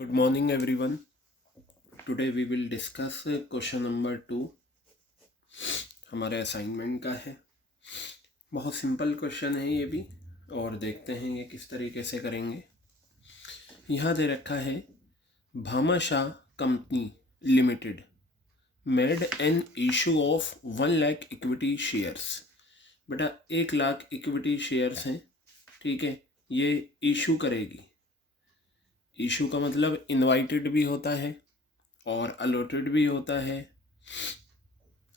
Good morning everyone. Today we will discuss question number 2 हमारे assignment का है। बहुत सिंपल क्वेश्चन है ये भी, और देखते हैं ये किस तरीके से करेंगे। यहाँ दे रखा है Bhamashah company limited made an issue of 1 lakh equity shares. बेटा 1 लाख इक्विटी शेयर्स हैं, ठीक है। ये इशू करेगी। इशू का मतलब इनवाइटेड भी होता है और अलॉटेड भी होता है।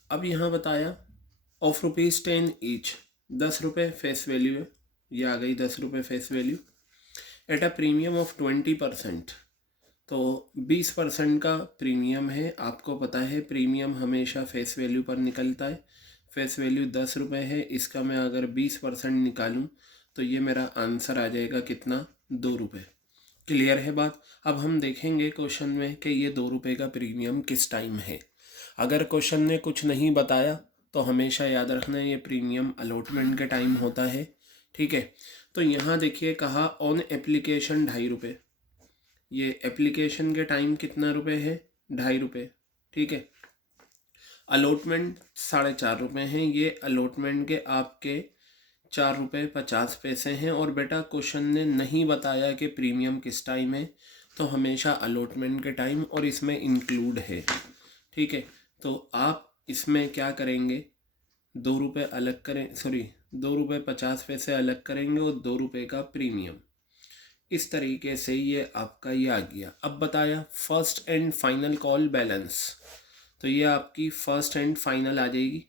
अब यहाँ बताया ऑफ ₹10 ईच, 10 रुपये फेस वैल्यू है, ये आ गई 10 रुपये face value at a premium of 20%। तो 20% का प्रीमियम है। आपको पता है प्रीमियम हमेशा फेस वैल्यू पर निकलता है। फेस वैल्यू 10 रुपये है, इसका मैं अगर 20% निकालूं तो ये मेरा आंसर आ जाएगा कितना, 2 रुपये। क्लियर है बात। अब हम देखेंगे क्वेश्चन में कि ये 2 रुपये का प्रीमियम किस टाइम है। अगर क्वेश्चन ने कुछ नहीं बताया तो हमेशा याद रखना ये प्रीमियम अलॉटमेंट के टाइम होता है, ठीक है। तो यहाँ देखिए कहा ऑन एप्लीकेशन 2.5 रुपये। ये एप्लीकेशन के टाइम कितना रुपये है, 2.5 रुपये, ठीक है। अलॉटमेंट 4.5 रुपये हैं। ये अलॉटमेंट के आपके 4.50 रुपये हैं। और बेटा क्वेश्चन ने नहीं बताया कि प्रीमियम किस टाइम है, तो हमेशा अलॉटमेंट के टाइम और इसमें इंक्लूड है, ठीक है। तो आप इसमें क्या करेंगे, 2 रुपये अलग करें, 2.50 रुपये अलग करेंगे और 2 रुपये का प्रीमियम। इस तरीके से ये आपका ये आ गया। अब बताया first and final call balance, तो ये आपकी फर्स्ट एंड फाइनल आ जाएगी।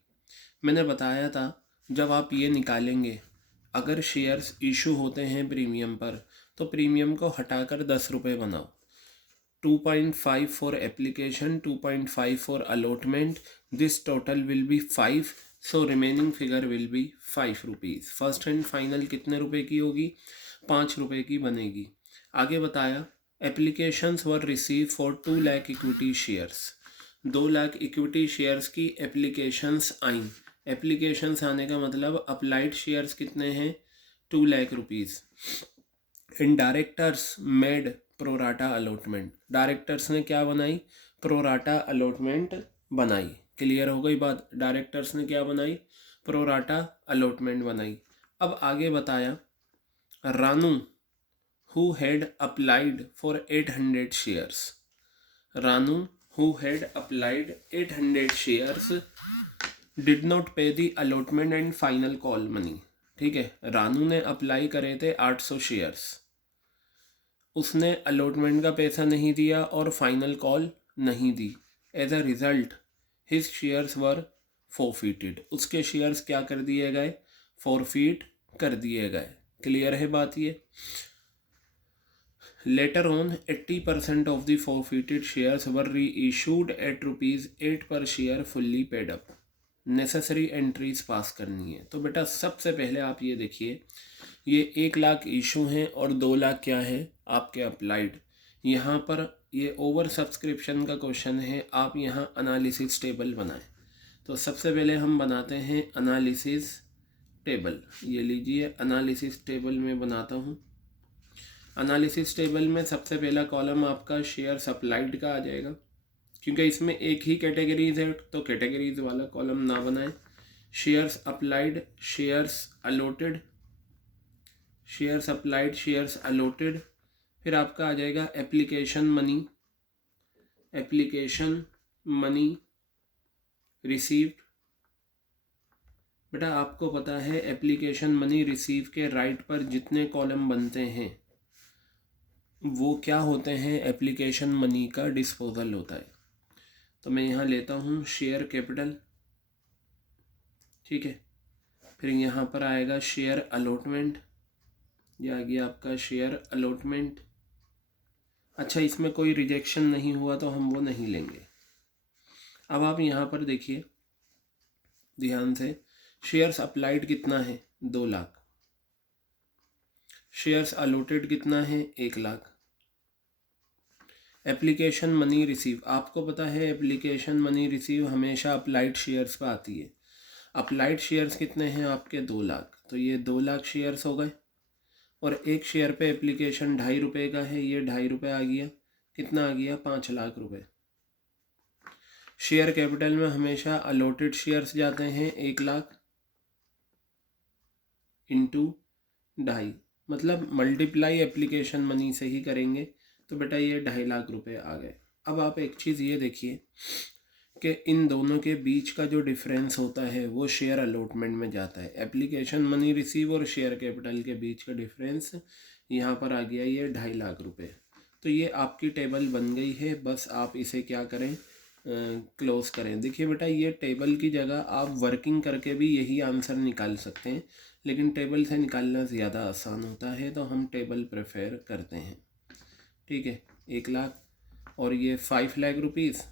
मैंने बताया था जब आप ये निकालेंगे, अगर शेयर्स इशू होते हैं प्रीमियम पर तो प्रीमियम को हटाकर 10 रुपये बनाओ। 2.5 for application, 2.5 for allotment, this total will B 5, so remaining figure will be 5 rupees. First and final कितने रुपए की होगी, 5 रुपये की बनेगी। आगे बताया applications were received for 2 lakh equity shares. 2 lakh equity shares की एप्लीकेशंस आई। एप्लीकेशंस आने का मतलब अप्लाइड शेयर्स कितने हैं, 2 lakh rupees. In directors made pro rata allotment. Directors ने क्या बनाई, प्रोराटा अलॉटमेंट बनाई। क्लियर हो गई बात। डायरेक्टर्स ने क्या बनाई, प्रोराटा अलॉटमेंट बनाई। अब आगे बताया Ranu who had applied for 800 shares. Ranu who had applied 800 shares did not pay the allotment and final call money, ठीक है। रानू ने अप्लाई करे थे 800 शेयर्स, उसने अलॉटमेंट का पैसा नहीं दिया और फाइनल कॉल नहीं दी। As a result his shares were forfeited. उसके शेयर्स क्या कर दिए गए, फॉरफिट कर दिए गए। क्लियर है बात ये। Letter on 80% of the forfeited shares were री इशूड एट ₹8 पर share fully paid up. Necessary entries pass करनी है। तो बेटा सबसे पहले आप ये देखिए, ये 1 लाख इशू हैं और 2 लाख क्या है आपके अप्लाइड। यहाँ पर ये ओवर सब्सक्रिप्शन का क्वेश्चन है। आप यहाँ एनालिसिस टेबल बनाएं। तो सबसे पहले हम बनाते हैं एनालिसिस टेबल। ये लीजिए एनालिसिस टेबल में बनाता हूँ। एनालिसिस टेबल में सबसे पहला कॉलम आपका शेयर सप्लाइड का आ जाएगा, क्योंकि इसमें एक ही कैटेगरीज है तो कैटेगरीज वाला कॉलम ना बनाएं। Shares applied, shares allotted, shares applied, shares allotted. फिर आपका आ जाएगा application money, application money received. बेटा आपको पता है एप्लीकेशन मनी रिसीव के राइट पर जितने कॉलम बनते हैं वो क्या होते हैं, एप्लीकेशन मनी का डिस्पोजल होता है। तो मैं यहाँ लेता हूँ शेयर कैपिटल, ठीक है। फिर यहाँ पर आएगा शेयर अलॉटमेंट, ये आ गया आपका शेयर अलॉटमेंट। अच्छा इसमें कोई रिजेक्शन नहीं हुआ तो हम वो नहीं लेंगे। अब आप यहाँ पर देखिए ध्यान से, शेयर्स अप्लाइड कितना है, 2 लाख। शेयर्स अलॉटेड कितना है, 1 लाख। एप्लीकेशन मनी रिसीव, आपको पता है एप्लीकेशन मनी रिसीव हमेशा अप्लाइड शेयर्स पर आती है। अप्लाइड शेयर्स कितने हैं आपके, 2 लाख। तो ये 2 लाख शेयर्स हो गए। और एक शेयर पे एप्लीकेशन 2.5 रुपये का है, ये 2.5 रुपये आ गया। कितना आ गया 5 लाख रुपए। शेयर कैपिटल में हमेशा अलॉटेड शेयर्स जाते हैं 1 लाख इंटू 2.5, मतलब मल्टीप्लाई एप्लीकेशन मनी से ही करेंगे तो बेटा ये 2.5 लाख रुपए आ गए। अब आप एक चीज़ ये देखिए कि इन दोनों के बीच का जो डिफरेंस होता है वो शेयर अलॉटमेंट में जाता है। एप्लीकेशन मनी रिसीव और शेयर कैपिटल के बीच का डिफरेंस यहाँ पर आ गया ये 2.5 लाख रुपए। तो ये आपकी टेबल बन गई है, बस आप इसे क्या करें, क्लोज करें। देखिए बेटा ये टेबल की जगह आप वर्किंग करके भी यही आंसर निकाल सकते हैं, लेकिन टेबल से निकालना ज़्यादा आसान होता है तो हम टेबल प्रेफर करते हैं। ठीक है, 1 लाख और ये 5 लाख रुपीज़,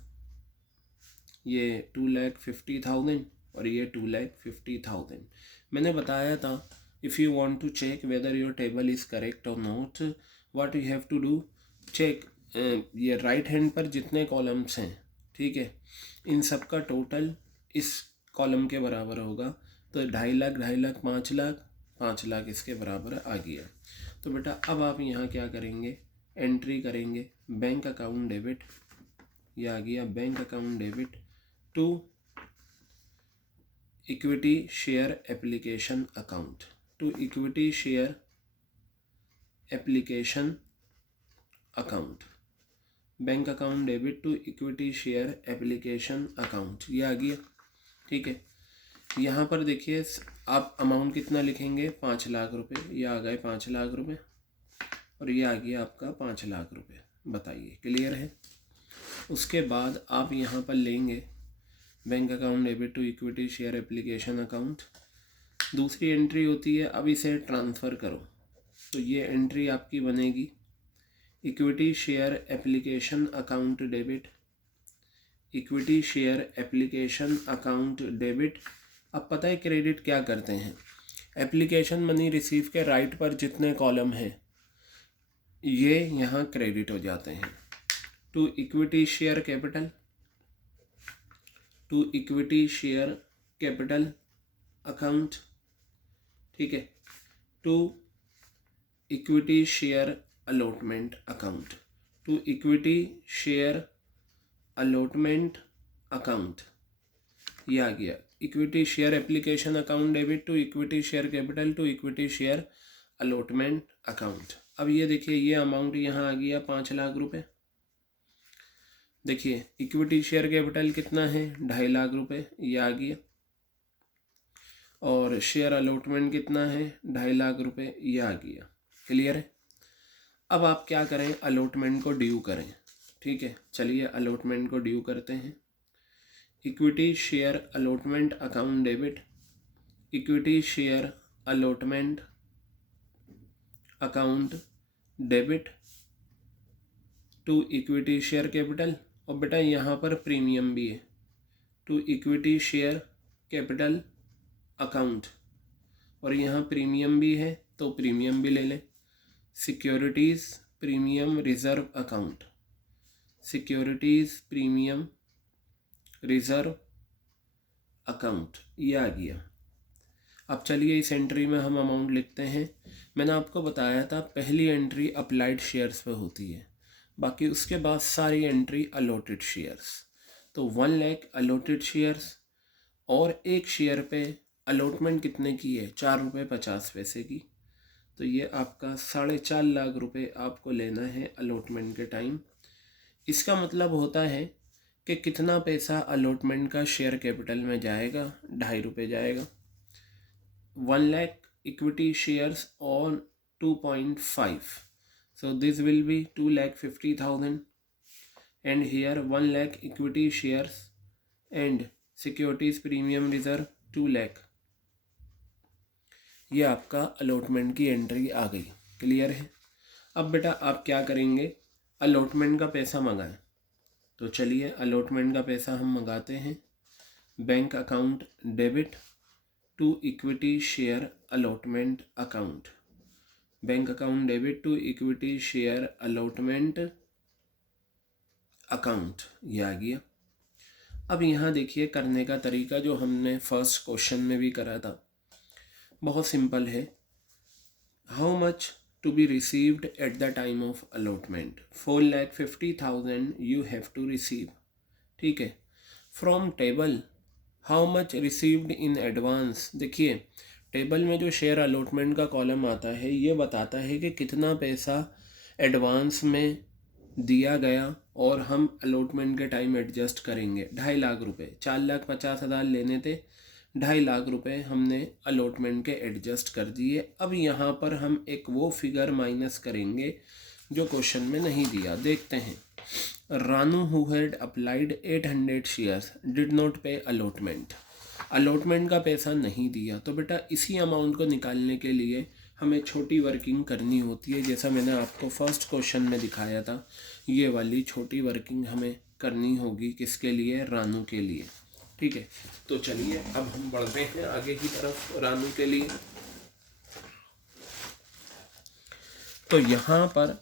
ये 2,50,000 और ये 2,50,000। मैंने बताया था if you want to check whether your table is correct और नॉट, what you have to do, check ये राइट हैंड पर जितने कॉलम्स हैं, ठीक है, इन सब का टोटल इस कॉलम के बराबर होगा। तो 2.5 लाख 2.5 लाख 5 लाख 5 लाख इसके बराबर आ गया। तो बेटा अब आप यहाँ क्या करेंगे, एंट्री करेंगे बैंक अकाउंट डेबिट, ये आ गया bank account debit to equity share application account, to equity share application account, bank account debit to equity share application account, ये आ गया। ठीक है, यहाँ पर देखिए आप अमाउंट कितना लिखेंगे, 5 लाख रुपए, ये आ गए 5 लाख रुपए और ये आ गया आपका 5 लाख रुपए। बताइए क्लियर है। उसके बाद आप यहाँ पर लेंगे bank account debit to equity share application account, दूसरी एंट्री होती है अब इसे ट्रांसफ़र करो, तो ये एंट्री आपकी बनेगी equity share application account debit, equity share application account debit. अब पता है क्रेडिट क्या करते हैं, एप्लीकेशन मनी रिसीव के राइट पर जितने कॉलम हैं ये यहाँ क्रेडिट हो जाते हैं to equity share capital, to equity share capital account, ठीक है, to equity share allotment account, to equity share allotment account, ये आ गया equity share application account debit to equity share capital to equity share allotment account. अब ये देखिए ये amount यहाँ आ गया 5 लाख रुपए। देखिए इक्विटी शेयर कैपिटल कितना है, 2.5 लाख रुपए, ये आ गया, और शेयर अलॉटमेंट कितना है, 2.5 लाख रुपए, ये आ गया। क्लियर है। अब आप क्या करें, अलॉटमेंट को ड्यू करें। ठीक है, चलिए अलॉटमेंट को ड्यू करते हैं। Equity share allotment account debit, equity share allotment account debit to equity share capital, और बेटा यहाँ पर प्रीमियम भी है, to equity share capital account, और यहाँ प्रीमियम भी है तो प्रीमियम भी ले लें, securities premium reserve account, securities premium reserve account, ये आ गया। अब चलिए इस एंट्री में हम अमाउंट लिखते हैं। मैंने आपको बताया था पहली एंट्री अप्लाइड शेयर्स पे होती है, बाकी उसके बाद सारी एंट्री अलॉटेड शेयर्स। तो 1 लाख अलॉटेड शेयर्स, और एक शेयर पे अलॉटमेंट कितने की है, 4.50 रुपये की। तो ये आपका 4.5 लाख रुपए आपको लेना है अलॉटमेंट के टाइम। इसका मतलब होता है कि कितना पैसा अलॉटमेंट का शेयर कैपिटल में जाएगा, 2.5 रुपये जाएगा। 1 lakh equity shares on 2.5, so this will be 2,50,000, and here 1 lakh equity shares and securities premium reserve 2 lakh, ये आपका अलॉटमेंट की एंट्री आ गई। क्लियर है। अब बेटा आप क्या करेंगे, अलॉटमेंट का पैसा मंगाएं। तो चलिए अलॉटमेंट का पैसा हम मंगाते हैं, bank account debit to equity share allotment account, bank account debit to equity share allotment account, ये आ गया। अब यहाँ देखिए करने का तरीका जो हमने फर्स्ट क्वेश्चन में भी करा था, बहुत सिंपल है। How much to be received at the time of allotment. 4,50,000 you have to receive. ठीक है. From table how much received in advance. देखिए टेबल में जो शेयर अलॉटमेंट का कॉलम आता है ये बताता है कि कितना पैसा एडवांस में दिया गया और हम अलॉटमेंट के टाइम एडजस्ट करेंगे. 2.5 लाख रुपए, 4,50,000 लेने थे, 2.5 लाख रुपए हमने अलॉटमेंट के एडजस्ट कर दिए. अब यहाँ पर हम एक वो फिगर माइनस करेंगे जो क्वेश्चन में नहीं दिया. देखते हैं. Ranu who had applied 800 shares did not pay allotment. Allotment का पैसा नहीं दिया. तो बेटा इसी अमाउंट को निकालने के लिए हमें छोटी वर्किंग करनी होती है, जैसा मैंने आपको फर्स्ट क्वेश्चन में दिखाया था. ये वाली छोटी वर्किंग हमें करनी होगी. किसके लिए? रानू के लिए. ठीक है. तो चलिए अब हम बढ़ते हैं आगे की तरफ रानू के लिए. तो यहाँ पर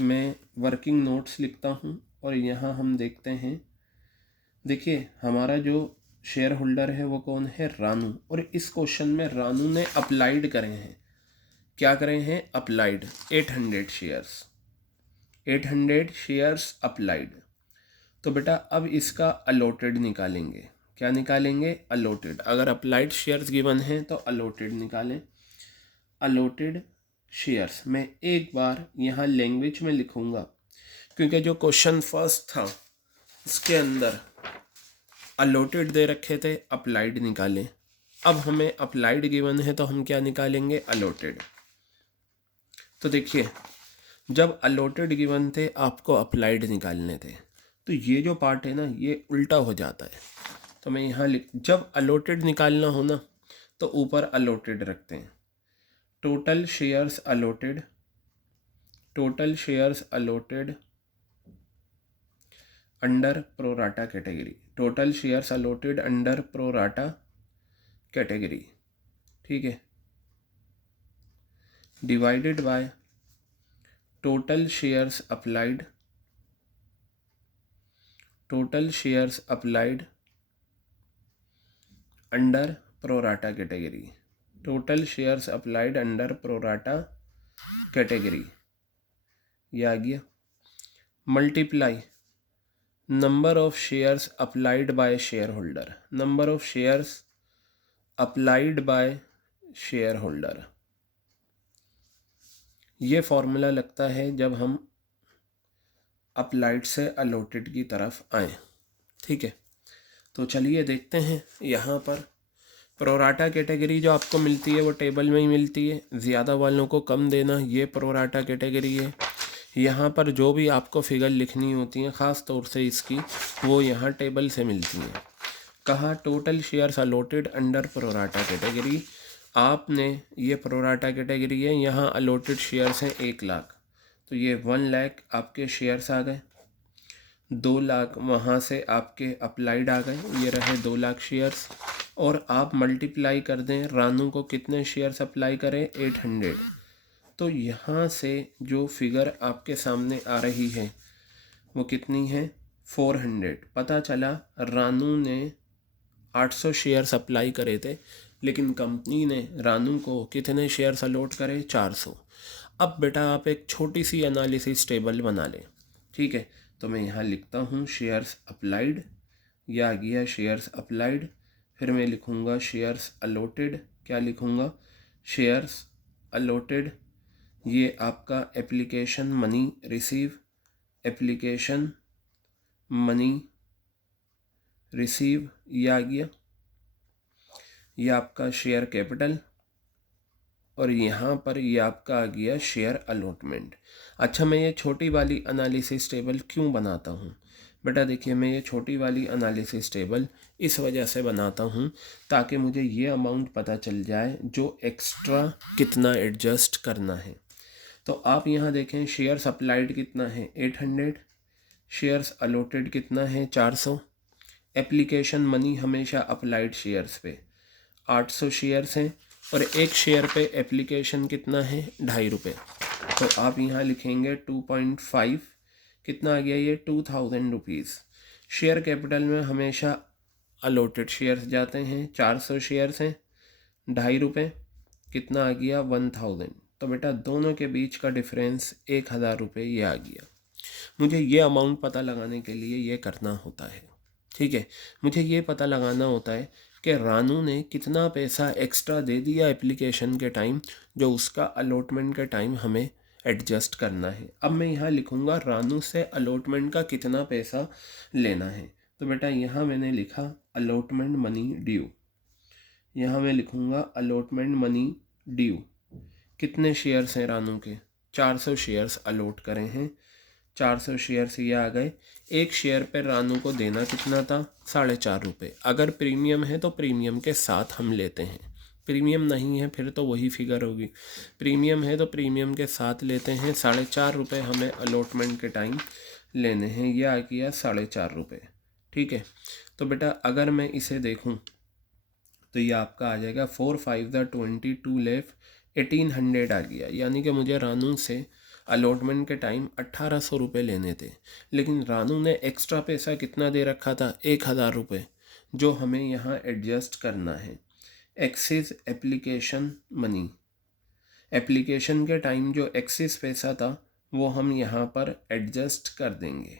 मैं वर्किंग नोट्स लिखता हूँ और यहाँ हम देखते हैं. देखिए हमारा जो शेयर होल्डर है वो कौन है? रानू. और इस क्वेश्चन में रानू ने अप्लाइड करे हैं. क्या करे हैं? Applied 800 shares. 800 shares applied. तो बेटा अब इसका अलॉटेड निकालेंगे. क्या निकालेंगे? अलॉटेड. अगर अप्लाइड शेयर्स गिवन हैं तो अलॉटेड निकालें. अलॉटेड शेयर्स मैं एक बार यहाँ लैंग्वेज में लिखूँगा क्योंकि जो क्वेश्चन फर्स्ट था इसके अंदर अलॉटेड दे रखे थे, अप्लाइड निकालें. अब हमें अप्लाइड गिवन है तो हम क्या निकालेंगे? अलॉटेड. तो देखिए जब अलॉटेड गिवन थे आपको अप्लाइड निकालने थे, तो ये जो पार्ट है ना ये उल्टा हो जाता है. तो मैं यहाँ जब अलॉटेड निकालना हो ना तो ऊपर अलॉटेड रखते हैं. Total shares allotted, total shares allotted under pro rata category. Total shares allotted under pro rata category. ठीक है. Divided by total shares applied, total shares applied under pro rata category. Total shares applied under pro rata category. ये आ गया. Multiply number of shares applied by share holder. Number of shares applied by share holder. ये formula लगता है जब हम applied से allotted की तरफ आए. ठीक है. तो चलिए देखते हैं. यहाँ पर प्रोराटा कैटेगरी जो आपको मिलती है वो टेबल में ही मिलती है. ज़्यादा वालों को कम देना. ये प्रोराटा कैटेगरी है. यहाँ पर जो भी आपको फिगर लिखनी होती हैं ख़ास तौर से इसकी, वो यहाँ टेबल से मिलती हैं. कहा total shares allotted under pro rata category. आपने ये प्रोराटा कैटेगरी है, यहाँ अलॉटेड शेयर्स हैं 1 लाख. तो ये 1 लाख आपके शेयर्स आ गए. 2 लाख वहाँ से आपके अप्लाइड आ गए. ये रहे 2 लाख शेयर्स. और आप मल्टीप्लाई कर दें रानू को कितने शेयर्स अप्लाई करें? 800. तो यहाँ से जो फिगर आपके सामने आ रही है वो कितनी है? 400. पता चला रानू ने 800 शेयर्स अप्लाई करे थे लेकिन कंपनी ने रानू को कितने शेयर्स अलॉट करे? 400. अब बेटा आप एक छोटी सी एनालिसिस टेबल बना लें. ठीक है. तो मैं यहाँ लिखता हूँ शेयर्स अप्लाइड. यह आ गया शेयर्स अप्लाइड. फिर मैं लिखूँगा शेयर्स अलॉटेड. क्या लिखूँगा? Shares allotted. ये आपका application money receive, application money receive ये आ गया. ये आपका शेयर कैपिटल और यहाँ पर ये आपका आ गया शेयर अलॉटमेंट. अच्छा मैं ये छोटी वाली एनालिसिस टेबल क्यों बनाता हूँ? बेटा देखिए मैं ये छोटी वाली एनालिसिस टेबल इस वजह से बनाता हूँ ताकि मुझे ये अमाउंट पता चल जाए जो एक्स्ट्रा कितना एडजस्ट करना है. तो आप यहाँ देखें शेयर्स अप्लाइड कितना है? 800. शेयर्स अलॉटेड कितना है? 400. एप्लीकेशन मनी हमेशा अप्लाइड शेयर्स पे 800 शेयर्स हैं और एक शेयर पे एप्लीकेशन कितना है? 2.5 रुपये. तो आप यहाँ लिखेंगे 2.5. कितना आ गया ये? 2000 रुपीज़. शेयर कैपिटल में हमेशा अलॉटेड शेयर्स जाते हैं. 400 शेयर्स हैं, 2.5 रुपये. कितना आ गया? 1000. तो बेटा दोनों के बीच का डिफरेंस 1,000 रुपये ये आ गया। मुझे ये अमाउंट पता लगाने के लिए ये करना होता है, ठीक है। मुझे ये पता लगाना होता है कि रानू ने कितना पैसा एक्स्ट्रा दे दिया एप्लीकेशन के टाइम, जो उसका अलॉटमेंट के टाइम हमें एडजस्ट करना है। अब मैं यहाँ लिखूँगा रानू से अलॉटमेंट का कितना पैसा लेना है। तो बेटा यहाँ मैंने लिखा अलॉटमेंट मनी ड्यू, यहाँ मैं लिखूँगा अलॉटमेंट मनी ड्यू। कितने शेयर्स हैं रानू के? 400 शेयर्स अलॉट करें हैं, 400 शेयर्स ये आ गए। एक शेयर पर रानू को देना कितना था? 4.5 रुपये। अगर प्रीमियम है तो प्रीमियम के साथ हम लेते हैं, प्रीमियम नहीं है फिर तो वही फिगर होगी। प्रीमियम है तो प्रीमियम के साथ लेते हैं। 4.5 रुपये हमें अलॉटमेंट के टाइम लेने हैं, यह आ गया 4.5 रुपये, ठीक है। तो बेटा अगर मैं इसे देखूं तो ये आपका आ जाएगा 4 5 22 लेफ 1800 आ गया। यानी कि मुझे रानू से अलॉटमेंट के टाइम 1800 रुपये लेने थे, लेकिन रानू ने एक्स्ट्रा पैसा कितना दे रखा था? 1,000 रुपये, जो हमें यहाँ एडजस्ट करना है। एक्सिस एप्लीकेशन मनी, एप्लीकेशन के टाइम जो एक्सिस पैसा था वो हम यहाँ पर एडजस्ट कर देंगे।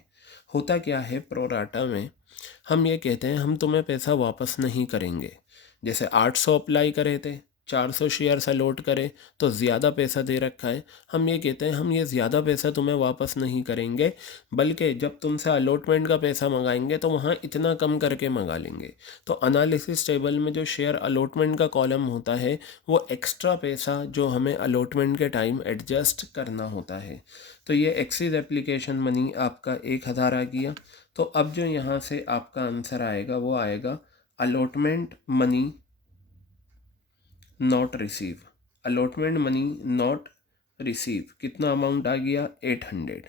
होता क्या है प्रोराटा में, हम ये कहते हैं हम तुम्हें पैसा वापस नहीं करेंगे। जैसे 800 अप्लाई करे थे, 400 शेयर्स अलॉट करे तो ज़्यादा पैसा दे रखा है, हम ये कहते हैं हम ये ज़्यादा पैसा तुम्हें वापस नहीं करेंगे, बल्कि जब तुमसे अलॉटमेंट का पैसा मंगाएंगे तो वहाँ इतना कम करके मंगा लेंगे। तो एनालिसिस टेबल में जो शेयर अलॉटमेंट का कॉलम होता है वो एक्स्ट्रा पैसा जो हमें अलॉटमेंट के टाइम एडजस्ट करना होता है। तो ये एक्सिस एप्लीकेशन मनी आपका 1,000 आ गया। तो अब जो यहाँ से आपका आंसर आएगा वो आएगा allotment money not receive, allotment money not receive कितना अमाउंट आ गया? 800।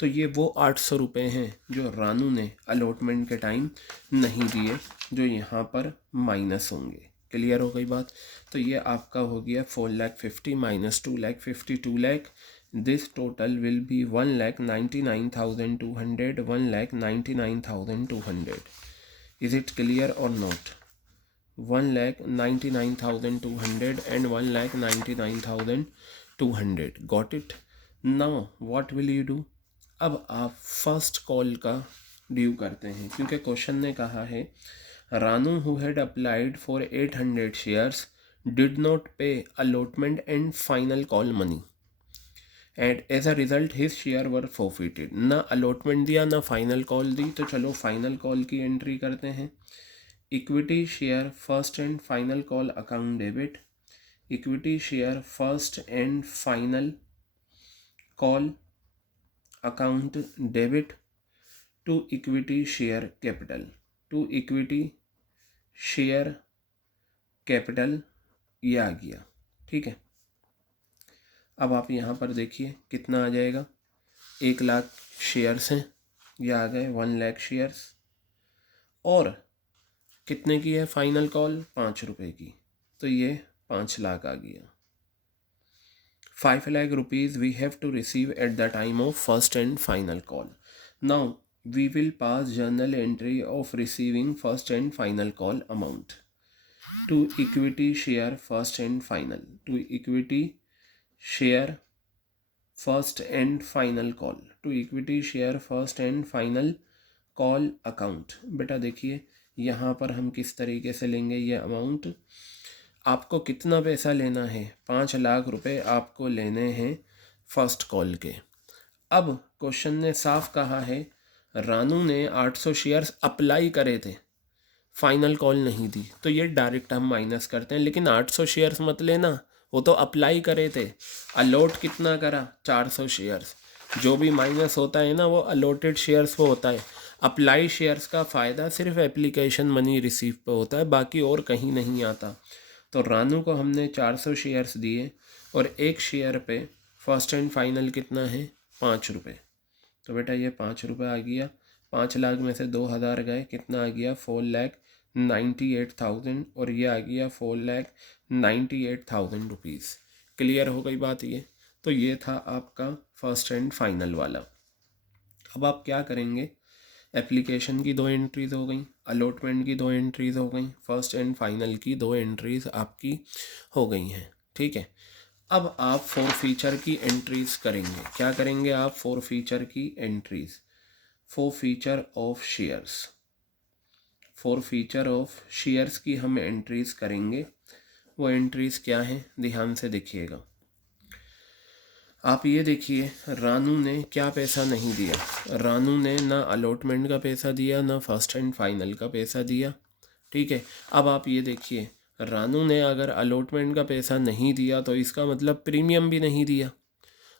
तो ये वो 800 रुपये हैं जो रानू ने अलॉटमेंट के टाइम नहीं दिए, जो यहाँ पर माइनस होंगे। क्लियर हो गई बात? तो ये आपका हो गया 4,50,000 minus 2,50,000 2,00,000। This total will be 1,99,200 1,99,200। Is it clear और नॉट? 1,99,200 and 1,99,200। Got it? Now what will you do? अब आप फर्स्ट कॉल का ड्यू करते हैं, क्योंकि क्वेश्चन ने कहा है Ranu who had applied for 800 shares did not pay allotment and final call money and as a result his share were forfeited. ना अलॉटमेंट दिया ना फाइनल कॉल दी। तो चलो फाइनल कॉल की एंट्री करते हैं। Equity share first and final call account debit, equity share first and final call account debit to equity share capital, to equity share capital, ये आ गया, ठीक है। अब आप यहाँ पर देखिए कितना आ जाएगा। 1,00,000 शेयर्स हैं, ये आ गए 1,00,000 शेयर्स। और कितने की है फाइनल कॉल? 5 रुपये की, तो ये 5,00,000 आ गया। 5,00,000 rupees we have to receive at the time of first and final call. Now we will pass journal entry of receiving first and final call amount to equity share first and final, to equity share first and final call, to equity share first and final call account। बेटा देखिए यहाँ पर हम किस तरीके से लेंगे ये अमाउंट। आपको कितना पैसा लेना है? 5,00,000 रुपये आपको लेने हैं फर्स्ट कॉल के। अब क्वेश्चन ने साफ कहा है रानू ने 800 शेयर्स अप्लाई करे थे, फाइनल कॉल नहीं दी, तो ये डायरेक्ट हम माइनस करते हैं। लेकिन 800 शेयर्स मत लेना, वो तो अप्लाई करे थे। अलॉट कितना करा? 400 शेयर्स। जो भी माइनस होता है ना वो अलॉटेड शेयर्स पे होता है। अप्लाई शेयर्स का फ़ायदा सिर्फ एप्लीकेशन मनी रिसीव पे होता है, बाकी और कहीं नहीं आता। तो रानू को हमने 400 शेयर्स दिए और एक शेयर पे फर्स्ट एंड फाइनल कितना है? 5 रुपये। तो बेटा ये 5 रुपये आ गया। 5,00,000 में से 2,000 गए, कितना आ गया? 4,98,000 और ये आ गया 4,98,000 रुपीज़। क्लियर हो गई बात ये? तो ये था आपका फर्स्ट एंड फाइनल वाला। अब आप क्या करेंगे? एप्लीकेशन की 2 एंट्रीज़ हो गई, अलॉटमेंट की 2 एंट्रीज़ हो गई, फर्स्ट एंड फाइनल की 2 एंट्रीज़ आपकी हो गई हैं, ठीक है। अब आप फोर फीचर की एंट्रीज करेंगे। क्या करेंगे आप? फोर फीचर की entries, four feature of shares, four feature of shares की हम एंट्रीज करेंगे। वो एंट्रीज क्या हैं, ध्यान से देखिएगा। आप ये देखिए, रानू ने क्या पैसा नहीं दिया। रानू ने ना अलॉटमेंट का पैसा दिया, ना फर्स्ट एंड फाइनल का पैसा दिया। ठीक है, अब आप ये देखिए, रानू ने अगर अलॉटमेंट का पैसा नहीं दिया तो इसका मतलब प्रीमियम भी नहीं दिया,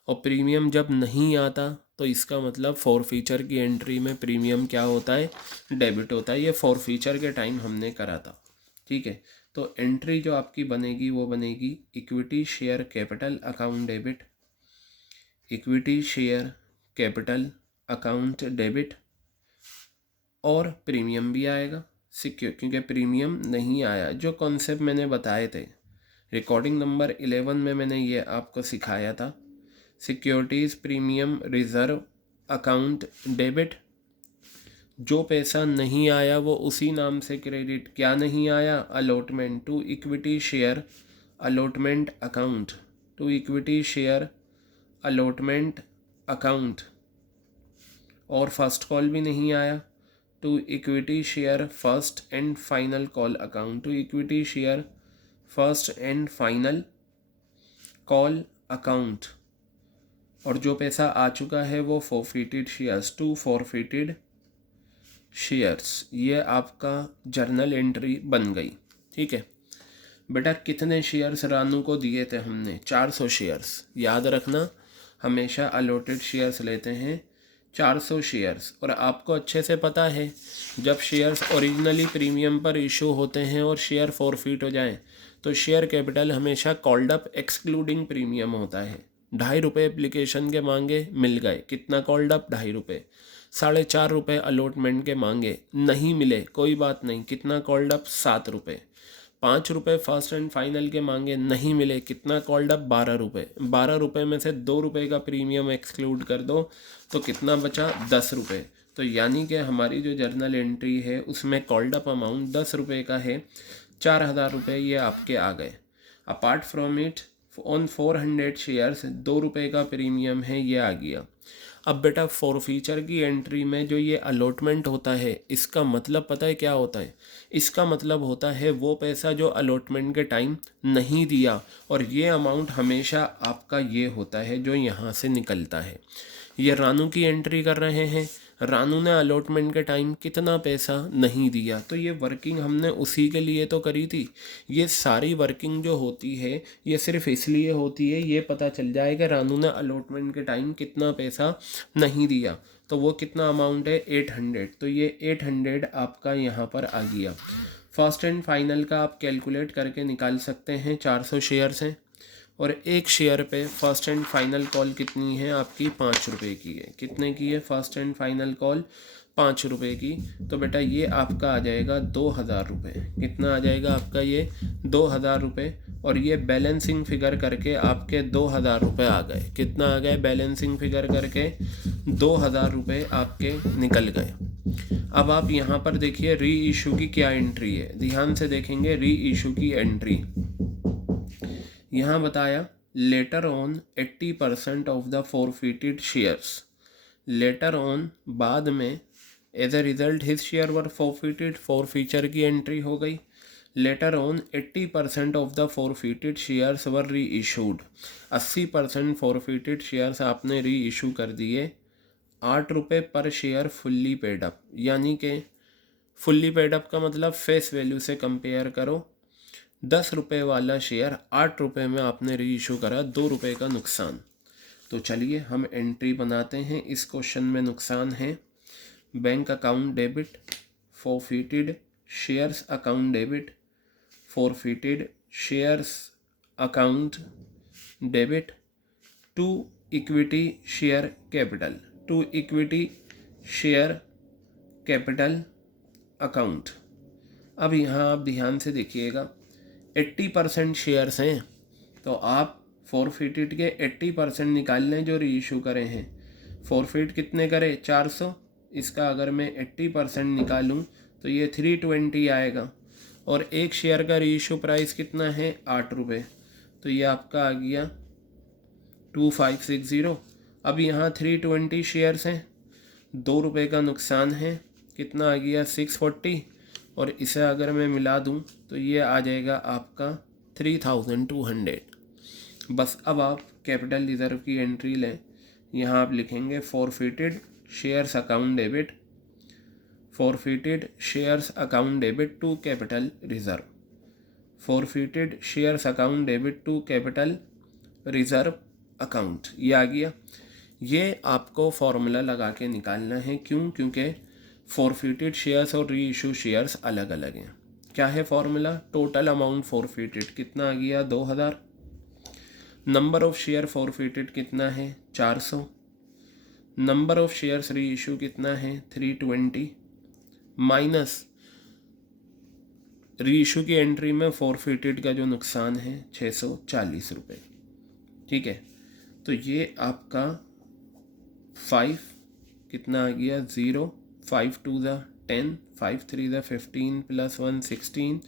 और प्रीमियम जब नहीं आता तो इसका मतलब फोर फीचर की एंट्री में प्रीमियम क्या होता है? डेबिट होता है। ये फोर फीचर के टाइम हमने करा था। ठीक है, तो एंट्री जो आपकी बनेगी वो बनेगी equity share capital account debit, equity share capital account debit, और प्रीमियम भी आएगा सिक्योर, क्योंकि प्रीमियम नहीं आया। जो कॉन्सेप्ट मैंने बताए थे रिकॉर्डिंग नंबर 11 में, मैंने ये आपको सिखाया था। Securities premium reserve account debit, जो पैसा नहीं आया वो उसी नाम से क्रेडिट। क्या नहीं आया? Allotment to equity share allotment account, to equity share allotment account, और फर्स्ट कॉल भी नहीं आया, to equity share first and final call account, to equity share first and final call account. और जो पैसा आ चुका है वो forfeited shares, to forfeited shares. ये आपका जर्नल एंट्री बन गई। ठीक है बेटा, कितने शेयर्स रानू को दिए थे हमने? 400 शेयर्स। याद रखना, हमेशा अलॉटेड शेयर्स लेते हैं 400 शेयर्स। और आपको अच्छे से पता है, जब शेयर्स ओरिजिनली प्रीमियम पर इशू होते हैं और शेयर फॉरफिट हो जाएं तो शेयर कैपिटल हमेशा कॉल्ड अप एक्सक्लूडिंग प्रीमियम होता है। 2.5 रुपये एप्लीकेशन के मांगे, मिल गए। कितना कॉल्ड अप? 2.5 रुपये। 4.5 रुपये अलॉटमेंट के मांगे, नहीं मिले, कोई बात नहीं। कितना कॉल्ड अप? 7 रुपये। 5 रुपये फर्स्ट एंड फाइनल के मांगे, नहीं मिले। कितना कॉल्ड अप? 12 रुपये। 12 रुपये में से 2 रुपये का प्रीमियम एक्सक्लूड कर दो तो कितना बचा? 10 रुपये। तो यानी कि हमारी जो जर्नल एंट्री है उसमें कॉल्ड अप अमाउंट 10 रुपये का है। 4,000 रुपये ये आपके आ गए। Apart from it on 400 shares 2 रुपये का प्रीमियम है, ये आ गया। अब बेटा, फोर फीचर की एंट्री में जो ये अलॉटमेंट होता है, इसका मतलब पता है क्या होता है? इसका मतलब होता है वो पैसा जो अलॉटमेंट के टाइम नहीं दिया, और ये अमाउंट हमेशा आपका ये होता है जो यहाँ से निकलता है। ये रानू की एंट्री कर रहे हैं, रानू ने अलॉटमेंट के टाइम कितना पैसा नहीं दिया, तो ये वर्किंग हमने उसी के लिए तो करी थी। ये सारी वर्किंग जो होती है ये सिर्फ इसलिए होती है ये पता चल जाए कि रानू ने अलॉटमेंट के टाइम कितना पैसा नहीं दिया। तो वो कितना अमाउंट है? 800। तो ये 800 आपका यहाँ पर आ गया। फर्स्ट एंड फाइनल का आप कैलकुलेट करके निकाल सकते हैं, 400 शेयर्स हैं, और एक शेयर पे फर्स्ट एंड फाइनल कॉल कितनी है आपकी? 5 रुपये की है। कितने की है फर्स्ट एंड फाइनल कॉल? 5 रुपये की। तो बेटा ये आपका आ जाएगा 2,000 रुपये। कितना आ जाएगा आपका? ये 2,000 रुपये। और ये बैलेंसिंग फिगर करके आपके 2,000 रुपये आ गए। कितना आ गए? बैलेंसिंग फिगर करके 2,000 रुपये आपके निकल गए। अब आप यहाँ पर देखिए री इशू की क्या एंट्री है, ध्यान से देखेंगे। री इशू की एंट्री यहाँ बताया, later on 80% of the forfeited shares. Later on, बाद में, as a result his share were forfeited, forfeiture की एंट्री हो गई। Later on 80% of the forfeited shares were reissued. 80% forfeited shares आपने री इशू कर दिए। 8 रुपये पर शेयर फुल्ली पेड अप, यानी कि फुल्ली पेड अप का मतलब फेस वैल्यू से कंपेयर करो। 10 रुपये वाला शेयर 8 रुपये में आपने री इशू करा, 2 रुपये का नुकसान। तो चलिए हम एंट्री बनाते हैं। इस क्वेश्चन में नुकसान है bank account debit, forfeited shares account debit, forfeited shares account debit, to equity share capital, to equity share capital account. अब यहाँ आप ध्यान से देखिएगा, 80% शेयर्स हैं, तो आप फॉरफिटेड के 80% निकाल लें जो री इशू करे हैं। फॉरफिट कितने करे? 400। इसका अगर मैं 80% निकालूं तो ये 320 आएगा। और एक शेयर का री इशू प्राइस कितना है? 8 रुपये। तो ये आपका आ गया 2560। अब यहाँ 320 शेयर्स हैं, 2 रुपये का नुकसान है, कितना आ गया 640, और इसे अगर मैं मिला दूँ तो ये आ जाएगा आपका 3200। बस अब आप कैपिटल रिजर्व की एंट्री लें। यहाँ आप लिखेंगे forfeited shares account debit, forfeited shares account debit to capital reserve, forfeited shares account debit to capital reserve account, ये आ गया। ये आपको फॉर्मूला लगा के निकालना है। क्यों? क्योंकि फॉरफिटेड शेयर्स और री इशू शेयर्स अलग अलग हैं। क्या है फॉर्मूला? टोटल अमाउंट फॉरफिटेड कितना आ गया 2000, नंबर ऑफ शेयर फॉरफिटेड कितना है 400, नंबर ऑफ शेयर्स री इशू कितना है 320, माइनस री इशू की एंट्री में फॉरफिटेड का जो नुकसान है 640 रुपये। ठीक है, तो ये आपका 5 कितना आ गया 0, 5 2 ज़ा 10, 5 3 ज़ा 15 प्लस 1 16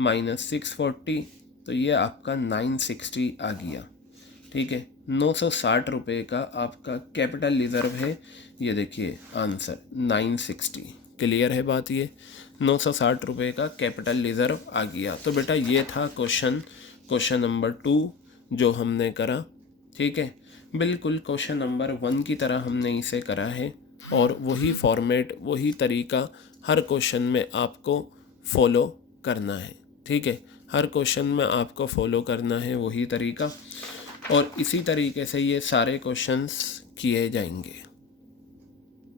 माइनस 640, तो ये आपका 960 आ गया। ठीक है, 960 रुपये का आपका कैपिटल रिजर्व है। ये देखिए आंसर 960। क्लियर है बात? ये 960 रुपये का कैपिटल रिजर्व आ गया। तो बेटा ये था क्वेश्चन नंबर 2 जो हमने करा। ठीक है, बिल्कुल क्वेश्चन नंबर 1 की तरह हमने इसे करा है, और वही फॉर्मेट वही तरीका हर क्वेश्चन में आपको फॉलो करना है। ठीक है, हर क्वेश्चन में आपको फॉलो करना है वही तरीका, और इसी तरीके से ये सारे क्वेश्चंस किए जाएंगे।